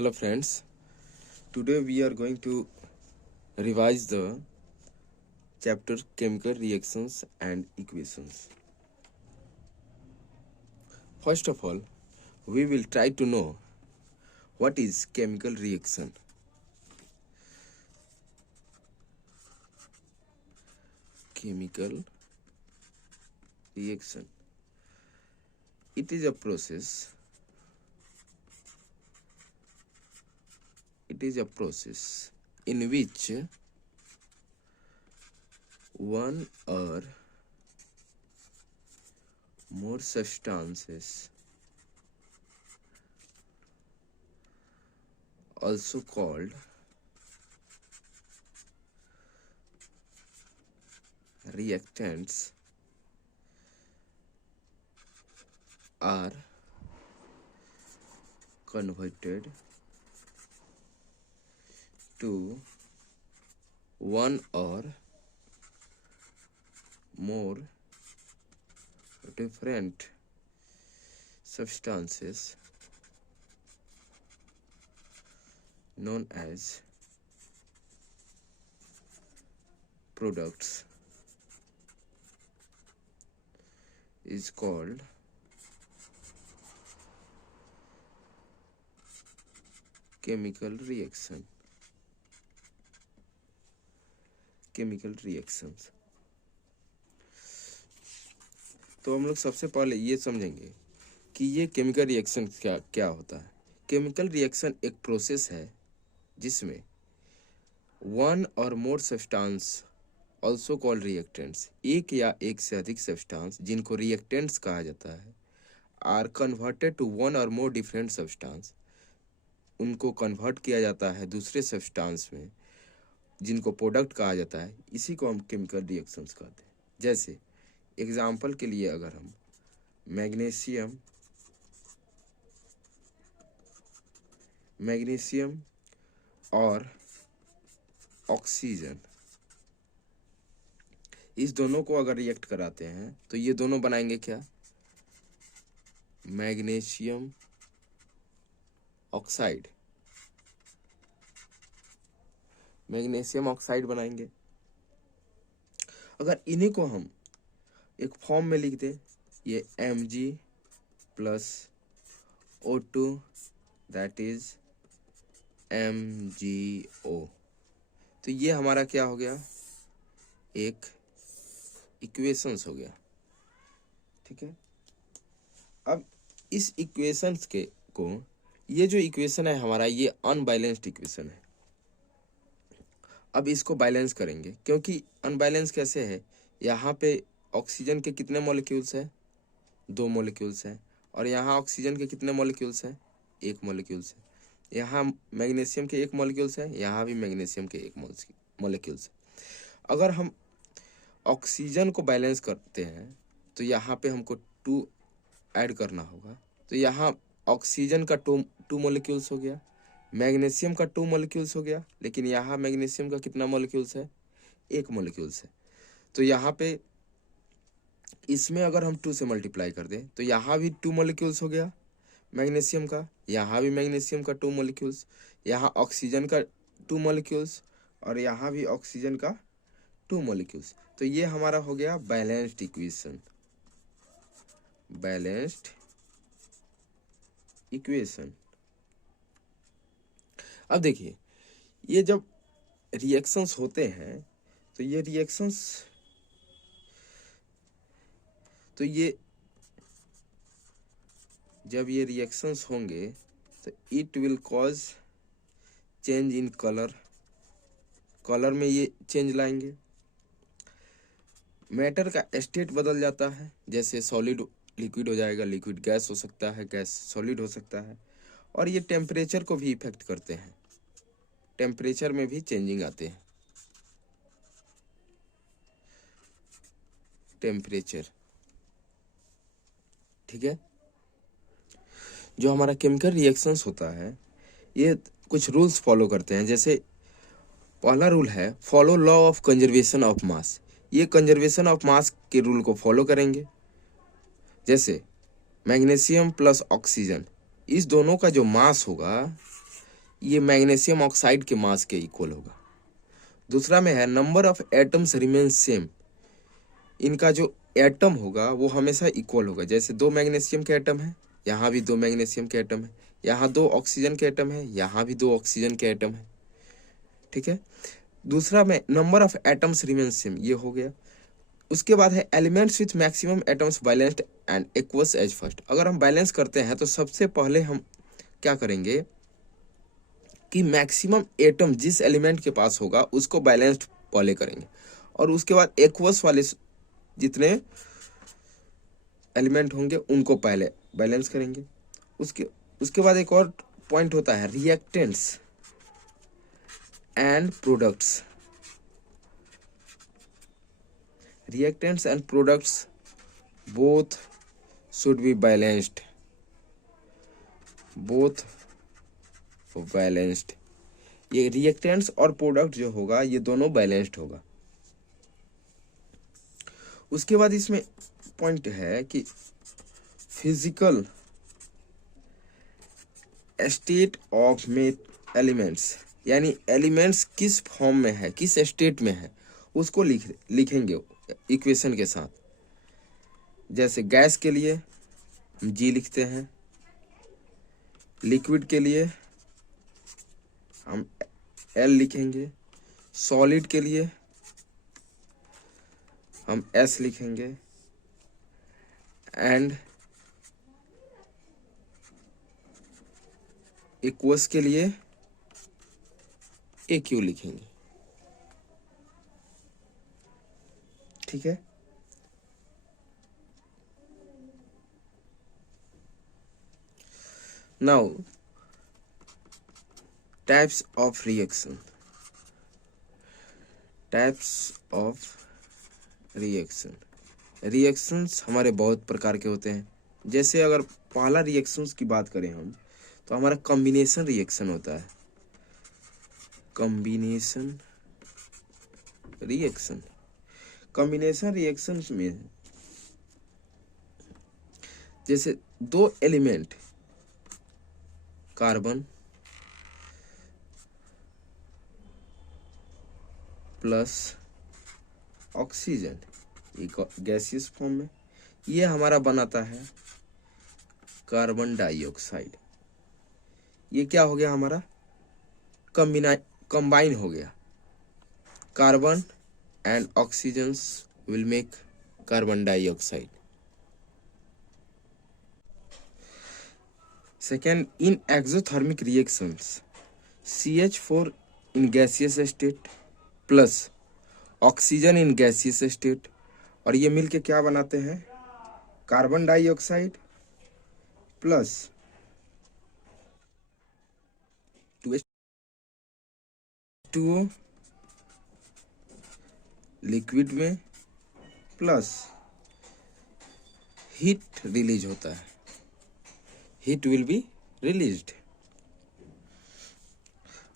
Hello friends, today we are going to revise the chapter chemical reactions and equations. First of all, we will try to know what is chemical reaction. Chemical reaction. It is a process. In which one or more substances, also called reactants, are converted to one or more different substances known as products is called chemical reaction. Chemical reactions. तो हम लोग सबसे पहले ये समझेंगे कि ये chemical reaction क्या क्या होता है। केमिकल रिएक्शन एक प्रोसेस है जिसमें वन और more substance also called reactants, एक या एक से अधिक सब्सटेंस जिनको रिएक्टेंट्स कहा जाता है, आर कन्वर्टेड टू वन और मोर डिफरेंट सब्सटेंस, उनको कन्वर्ट किया जाता है दूसरे सब्सटेंस में जिनको प्रोडक्ट कहा जाता है। इसी को हम केमिकल रिएक्शंस कहते हैं। जैसे एग्जाम्पल के लिए अगर हम मैग्नीशियम और ऑक्सीजन, इस दोनों को अगर रिएक्ट कराते हैं तो ये दोनों बनाएंगे क्या? मैग्नीशियम ऑक्साइड बनाएंगे। अगर इन्हीं को हम एक फॉर्म में लिख दें, ये Mg+O2 दैट इज MgO, तो ये हमारा क्या हो गया? एक इक्वेशंस हो गया। ठीक है। अब इस इक्वेशंस को ये जो इक्वेशन है हमारा, ये अनबैलेंस्ड इक्वेशन है। अब इसको बैलेंस करेंगे, क्योंकि अनबैलेंस कैसे है? यहाँ पे ऑक्सीजन के कितने मॉलिक्यूल्स हैं? 2 मॉलिक्यूल्स हैं। और यहाँ ऑक्सीजन के कितने मॉलिक्यूल्स हैं? 1 मॉलिक्यूल्स है। यहाँ मैग्नीशियम के 1 मॉलिक्यूल्स हैं, यहाँ भी मैग्नीशियम के 1 मॉलिक्यूल्स है। अगर हम ऑक्सीजन को बैलेंस करते हैं तो यहाँ पे हमको 2 ऐड करना होगा। तो यहाँ ऑक्सीजन का 2 मॉलिक्यूल्स हो गया, मैग्नीशियम का 2 मॉलिक्यूल्स हो गया, लेकिन यहाँ मैग्नीशियम का कितना मॉलिक्यूल्स है? 1 मॉलिक्यूल्स है। तो यहाँ पे इसमें अगर हम 2 से मल्टीप्लाई कर दें तो यहाँ भी 2 मॉलिक्यूल्स हो गया मैग्नीशियम का, यहाँ भी मैग्नीशियम का 2 मॉलिक्यूल्स, यहाँ ऑक्सीजन का 2 मॉलिक्यूल्स और यहाँ भी ऑक्सीजन का 2 मॉलिक्यूल्स। तो ये हमारा हो गया बैलेंस्ड इक्वेशन। अब देखिए, ये जब रिएक्शंस होते हैं तो ये जब ये रिएक्शंस होंगे तो it will cause change in colour में ये चेंज लाएंगे। मैटर का स्टेट बदल जाता है, जैसे सॉलिड लिक्विड हो जाएगा, लिक्विड गैस हो सकता है, गैस सॉलिड हो सकता है। और ये टेम्परेचर को भी इफेक्ट करते हैं, टेम्परेचर में भी चेंजिंग आते हैं। टेम्परेचर, ठीक है। जो हमारा केमिकल रिएक्शंस होता है ये कुछ रूल्स फॉलो करते हैं। जैसे पहला रूल है follow law of conservation of mass. ये कंजर्वेशन ऑफ मास के रूल को फॉलो करेंगे। जैसे मैग्नीशियम प्लस ऑक्सीजन, इस दोनों का जो मास होगा ये मैग्नीशियम ऑक्साइड के मास के इक्वल होगा। दूसरा में है number of atoms remain same, इनका जो एटम होगा वो हमेशा इक्वल होगा। जैसे दो मैग्नीशियम के एटम है, यहाँ भी दो मैग्नीशियम के एटम है, यहाँ दो ऑक्सीजन के एटम है, यहाँ भी दो ऑक्सीजन के एटम है, ठीक है। दूसरा में number of atoms remain same, ये हो गया। उसके बाद है elements with maximum atoms balanced and equals as first. अगर हम बैलेंस करते हैं तो सबसे पहले हम क्या करेंगे कि मैक्सिमम एटम जिस एलिमेंट के पास होगा उसको बैलेंस्ड पहले करेंगे, और उसके बाद एक्वस वाले जितने एलिमेंट होंगे उनको पहले बैलेंस करेंगे। उसके उसके बाद एक और पॉइंट होता है reactants and products. Reactants and products both should be balanced, both balanced. ये रिएक्टेंट्स और प्रोडक्ट जो होगा ये दोनों बैलेंस्ड होगा। उसके बाद इसमें पॉइंट है कि फिजिकल स्टेट ऑफ एलिमेंट्स, यानी एलिमेंट्स किस फॉर्म में है, किस स्टेट में है, उसको लिखेंगे इक्वेशन के साथ। जैसे गैस के लिए हम जी लिखते हैं, लिक्विड के लिए हम एल लिखेंगे, सॉलिड के लिए हम एस लिखेंगे, एंड एक्वस के लिए ए क्यू लिखेंगे, ठीक है। Now types of reaction, types of reaction. Reactions हमारे बहुत प्रकार के होते हैं। जैसे अगर पहला रिएक्शंस की बात करें हम, तो हमारा कॉम्बिनेशन रिएक्शन होता है। कॉम्बिनेशन रिएक्शन, कॉम्बिनेशन रिएक्शन में जैसे दो element carbon plus oxygen, gaseous form में, ये हमारा बनाता है कार्बन डाइऑक्साइड। ये क्या हो गया हमारा, कंबाइन हो गया। Carbon and oxygen will make carbon dioxide. Second, in exothermic reactions CH4 in gaseous state plus oxygen in gaseous state, और ये मिलके क्या बनाते हैं, carbon dioxide plus two liquid में प्लस हीट रिलीज होता है, हीट विल बी रिलीज्ड।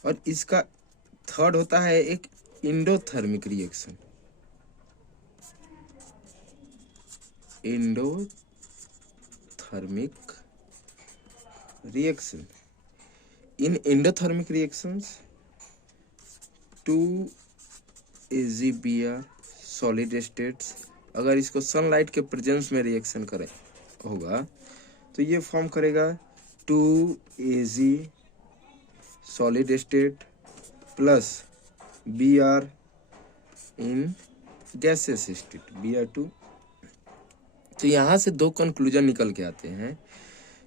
और इसका थर्ड होता है एक endothermic reaction, endothermic reaction. In endothermic reactions 2 AgBr solid states, अगर इसको सनलाइट के प्रेजेंस में रिएक्शन करें होगा तो ये फॉर्म करेगा 2Ag solid state plus Br इन गैसेस स्टेट, Br2। तो यहाँ से दो कंक्लूजन निकल के आते हैं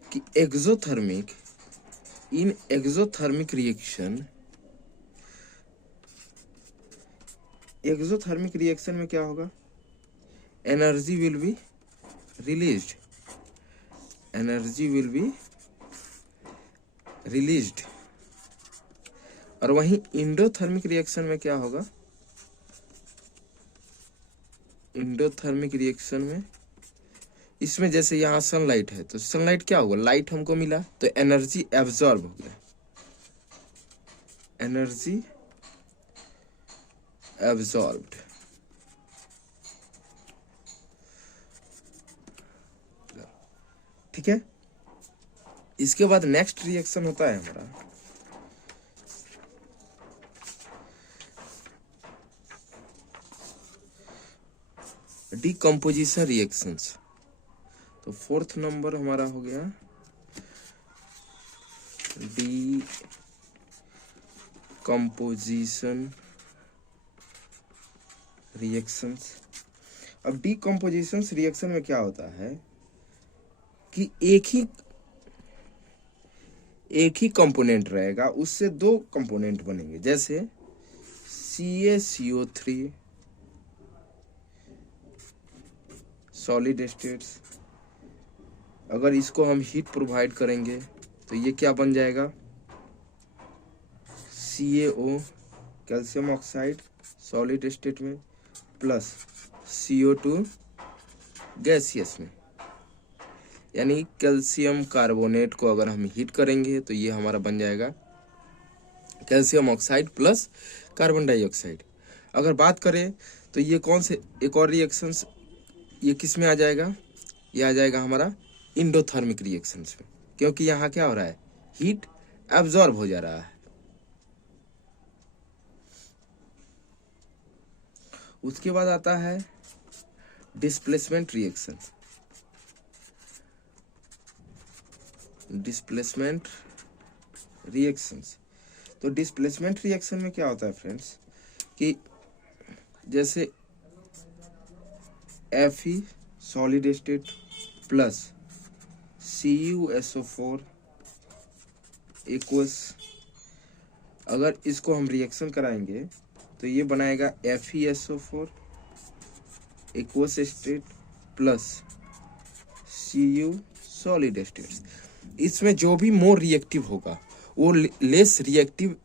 कि एक्सोथर्मिक, इन एक्सोथर्मिक रिएक्शन, एक्सोथर्मिक रिएक्शन में क्या होगा, energy will be released, energy will be released. और वहीं एंडोथर्मिक रिएक्शन में क्या होगा, एंडोथर्मिक रिएक्शन में इसमें जैसे यहाँ सनलाइट है तो सनलाइट क्या होगा, लाइट हमको मिला तो एनर्जी एब्जॉर्ब हो गया, एनर्जी एब्जॉर्ब्ड। ठीक है। इसके बाद नेक्स्ट रिएक्शन होता है हमारा डीकम्पोजिशन रिएक्शंस। तो फोर्थ नंबर हमारा हो गया डीकम्पोजिशन रिएक्शंस। अब डीकम्पोजिशन रिएक्शन में क्या होता है कि एक ही कंपोनेंट रहेगा, उससे दो कंपोनेंट बनेंगे। जैसे CaCO3 सॉलिड स्टेट्स, अगर इसको हम हीट प्रोवाइड करेंगे तो ये क्या बन जाएगा, CaO calcium oxide solid state में प्लस CO2 गैसियस में। यानी कैल्शियम कार्बोनेट को अगर हम हीट करेंगे तो ये हमारा बन जाएगा calcium oxide plus carbon dioxide. अगर बात करें तो ये कौन से एक और रिएक्शंस ये किस में आ जाएगा, ये आ जाएगा हमारा इंडोथर्मिक रिएक्शंस में, क्योंकि यहाँ क्या हो रहा है, हीट एब्जॉर्ब हो जा रहा है। उसके बाद आता है डिस्प्लेसमेंट रिएक्शन। डिस्प्लेसमेंट रिएक्शंस, तो डिस्प्लेसमेंट रिएक्शन में क्या होता है फ्रेंड्स कि जैसे Fe solid state plus CuSO4 equals, अगर इसको हम रिएक्शन कराएंगे तो ये बनाएगा FeSO4 equals state plus Cu solid states. इसमें जो भी मोर रिएक्टिव होगा वो लेस रिएक्टिव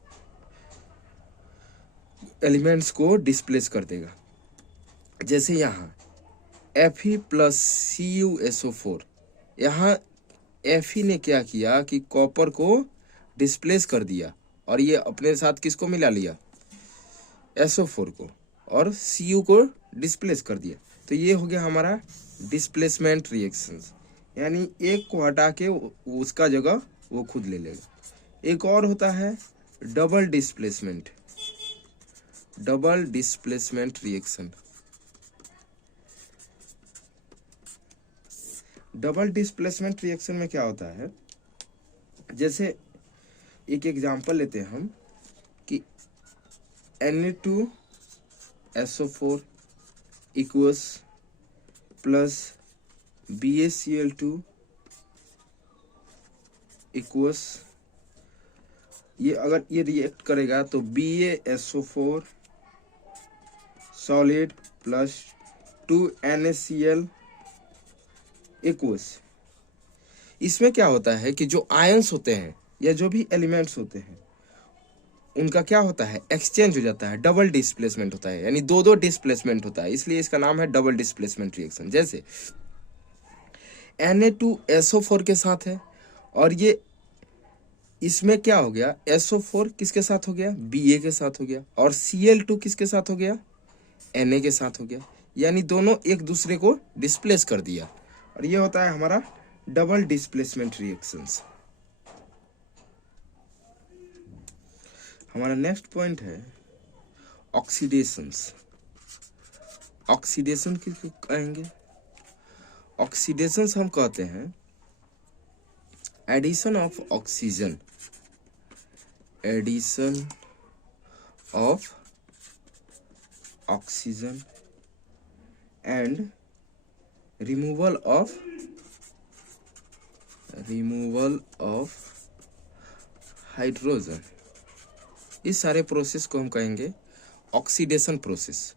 एलिमेंट्स को डिस्प्लेस कर देगा। जैसे यहाँ Fe प्लस CuSO4, यहाँ Fe ने क्या किया कि कॉपर को डिस्प्लेस कर दिया और ये अपने साथ किसको मिला लिया, SO4 को, और Cu को डिस्प्लेस कर दिया। तो ये हो गया हमारा डिस्प्लेसमेंट रिएक्शंस, यानी एक को हटा के उसका जगह वो खुद ले लेगा। एक और होता है double displacement reaction. Double displacement reaction में क्या होता है, जैसे एक एग्जांपल लेते हैं हम कि Na2SO4 equals plus BaCl2 equals, ये अगर ये रिएक्ट करेगा तो BaSO4 solid plus 2NaCl equals. इसमें क्या होता है कि जो आयंस होते हैं या जो भी एलिमेंट्स होते हैं उनका क्या होता है, एक्सचेंज हो जाता है, डबल डिस्प्लेसमेंट होता है, यानी दो डिस्प्लेसमेंट होता है, इसलिए इसका नाम है डबल डिस्प्लेसमेंट रिएक्शन। जैसे Na2SO4 के साथ है और ये इसमें क्या हो गया, SO4 किसके साथ हो गया, Ba के साथ हो गया, और Cl2 किसके साथ हो गया, Na के साथ हो गया, यानी दोनों एक दूसरे को डिस्प्लेस कर दिया, और ये होता है हमारा डबल डिस्प्लेसमेंट रिएक्शंस। हमारा नेक्स्ट पॉइंट है ऑक्सीडेशंस। ऑक्सीडेशन किसको कहेंगे, ऑक्सीडेशंस हम कहते हैं addition of oxygen, addition of oxygen and removal of hydrogen. इस सारे प्रोसेस को हम कहेंगे ऑक्सीडेशन प्रोसेस।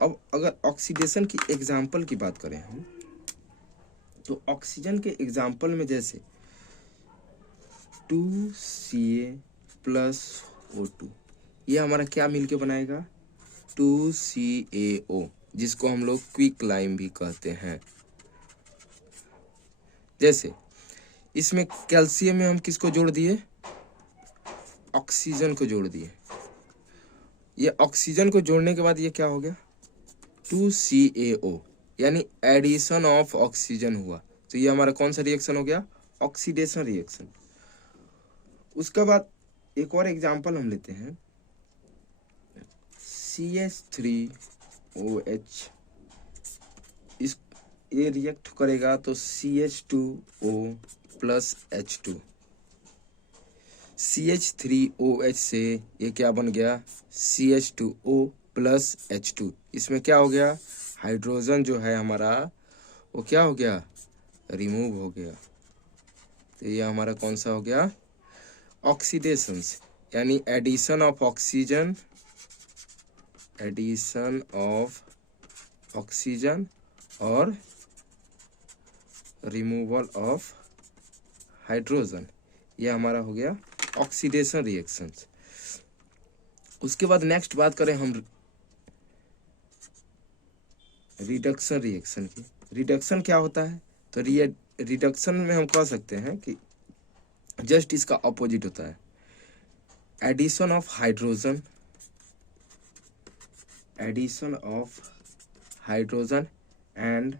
अब अगर ऑक्सीडेशन की एग्जांपल की बात करें हम, तो ऑक्सीजन के एग्जांपल में जैसे 2Ca प्लस O2, ये हमारा क्या मिलके बनाएगा, 2CaO, जिसको हम लोग क्विक लाइम भी कहते हैं। जैसे इसमें कैल्शियम में हम किसको जोड़ दिए, ऑक्सीजन को जोड़ दिए। ये ऑक्सीजन को जोड़ने के बाद ये क्या हो गया, 2CaO, यानी एडिशन ऑफ ऑक्सीजन हुआ। तो ये हमारा कौन सा रिएक्शन हो गया, ऑक्सीडेशन रिएक्शन। उसके बाद एक और एग्जांपल हम लेते हैं, CH3OH ये रिएक्ट करेगा तो CH2O प्लस H2, CH3OH से ये क्या बन गया, CH2O प्लस H2। इसमें क्या हो गया, हाइड्रोजन जो है हमारा वो क्या हो गया, रिमूव हो गया। तो ये हमारा कौन सा हो गया, ऑक्सीडेशंस, यानी addition of oxygen, addition of oxygen और रिमूवल ऑफ हाइड्रोजन, ये हमारा हो गया ऑक्सीडेशन रिएक्शंस। उसके बाद नेक्स्ट बात करें हम रिडक्शन रिएक्शन की। रिडक्शन क्या होता है, तो रिडक्शन में हम कह सकते हैं कि जस्ट इसका अपोजिट होता है, addition of hydrogen, addition of hydrogen and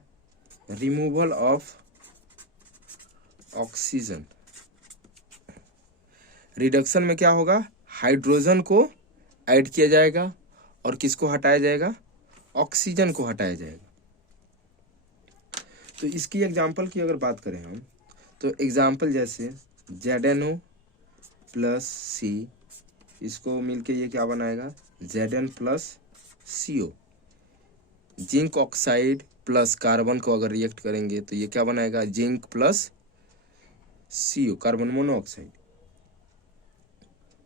removal of oxygen. Reduction में क्या होगा, हाइड्रोजन को ऐड किया जाएगा और किसको हटाया जाएगा, ऑक्सीजन को हटाया जाएगा। तो इसकी एग्जांपल की अगर बात करें हम, तो एग्जांपल जैसे ZnO प्लस C, इसको मिलके ये क्या बनाएगा, Zn plus CO। Zinc oxide plus carbon को अगर रिएक्ट करेंगे तो ये क्या बनाएगा, zinc plus CO, carbon monoxide.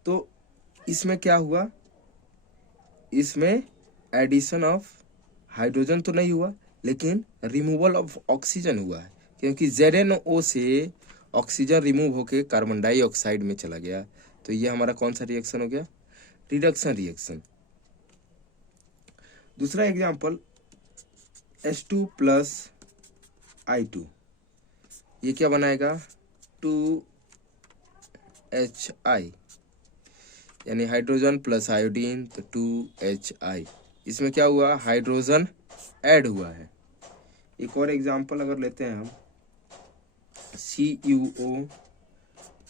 तो इसमें क्या हुआ, इसमें एडिशन ऑफ हाइड्रोजन तो नहीं हुआ, लेकिन रिमूवल ऑफ ऑक्सीजन हुआ है, क्योंकि ZnO से ऑक्सीजन रिमूव होके कार्बन डाइऑक्साइड में चला गया। तो ये हमारा कौन सा रिएक्शन हो गया, रिडक्शन रिएक्शन। दूसरा एग्जांपल H2 प्लस I2, ये क्या बनाएगा, 2HI, यानी हाइड्रोजन प्लस आयोडीन तो 2HI। इसमें क्या हुआ, हाइड्रोजन ऐड हुआ है। एक और एग्जांपल अगर लेते हैं हम, CuO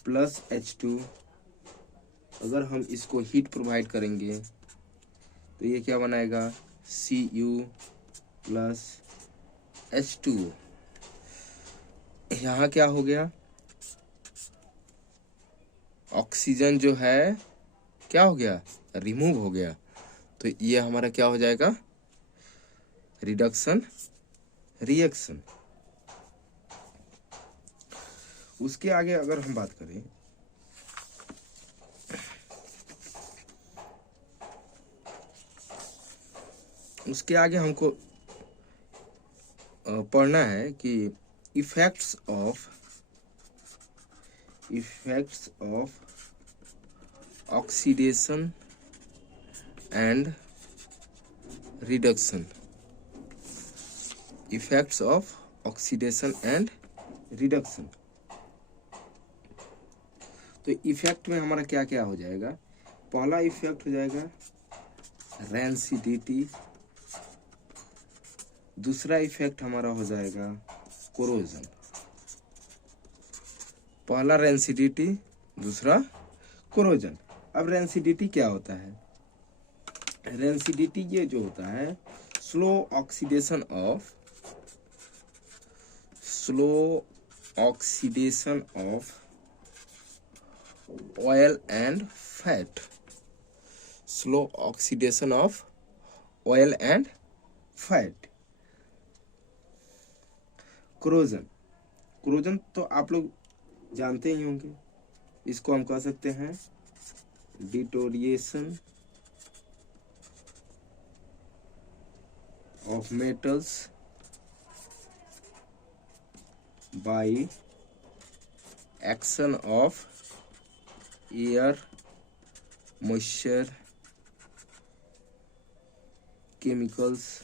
प्लस H2, अगर हम इसको हीट प्रोवाइड करेंगे तो ये क्या बनाएगा, Cu प्लस H2O। यहाँ क्या हो गया, ऑक्सीजन जो है क्या हो गया, रिमूव हो गया। तो ये हमारा क्या हो जाएगा, रिडक्शन रिएक्शन। उसके आगे अगर हम बात करें, उसके आगे हमको पढ़ना है कि effects of oxidation and reduction, effects of oxidation and reduction. तो इफेक्ट में हमारा क्या क्या हो जाएगा, पहला इफेक्ट हो जाएगा रैंसिडिटी, दूसरा इफेक्ट हमारा हो जाएगा कोरोजन। पहला रैंसिडिटी, दूसरा कोरोजन। अब रैंसिडिटी क्या होता है, रैंसिडिटी ये जो होता है, slow oxidation of oil and fat, slow oxidation of oil and fat. Corrosion तो आप लोग जानते ही होंगे, इसको हम कह सकते हैं deterioration of metals by action of air, moisture, chemicals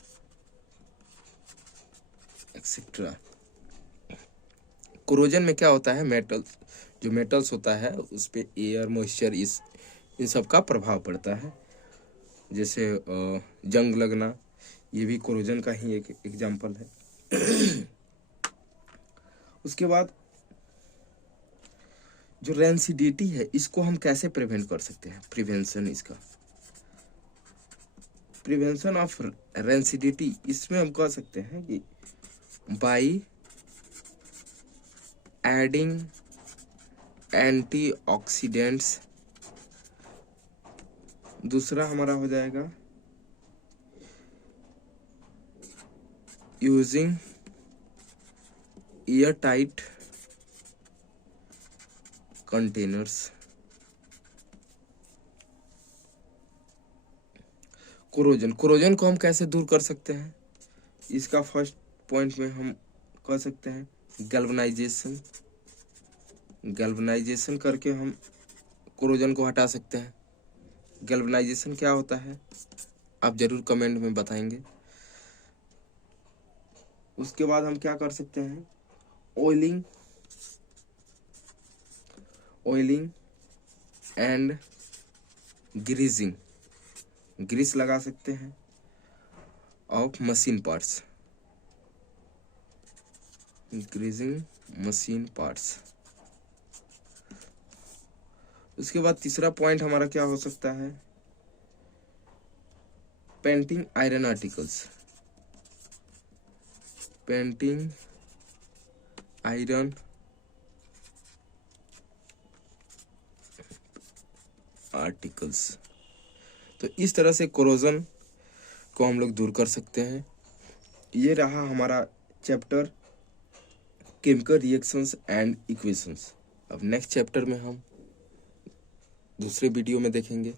etcetera. Corrosion में क्या होता है, मेटल्स होता है उस पे एयर, मॉइस्चर, इन सब का प्रभाव पड़ता है। जैसे जंग लगना, ये भी कोरोजन का ही एक एग्जाम्पल है। उसके बाद जो रैंसिडिटी है, इसको हम कैसे प्रिवेंट कर सकते हैं, प्रिवेंशन ऑफ रैंसिडिटी, इसमें हम कह सकते हैं कि बाई एडिंग एंटीऑक्सीडेंट्स। दूसरा हमारा हो जाएगा using air tight containers. Corrosion, corrosion को हम कैसे दूर कर सकते हैं? इसका फर्स्ट पॉइंट में हम कर सकते हैं गैल्वनाइजेशन। गैल्वनाइजेशन करके हम कोरोजन को हटा सकते हैं। गैल्वनाइजेशन क्या होता है आप जरूर कमेंट में बताएंगे। उसके बाद हम क्या कर सकते हैं? Oiling, oiling and greasing, grease लगा सकते हैं of machine parts, greasing machine parts. उसके बाद तीसरा पॉइंट हमारा क्या हो सकता है? Painting iron articles, painting iron articles. तो इस तरह से कोरोजन को हम लोग दूर कर सकते हैं। ये रहा हमारा chapter chemical reactions and equations. अब नेक्स्ट चैप्टर में हम दूसरे वीडियो में देखेंगे।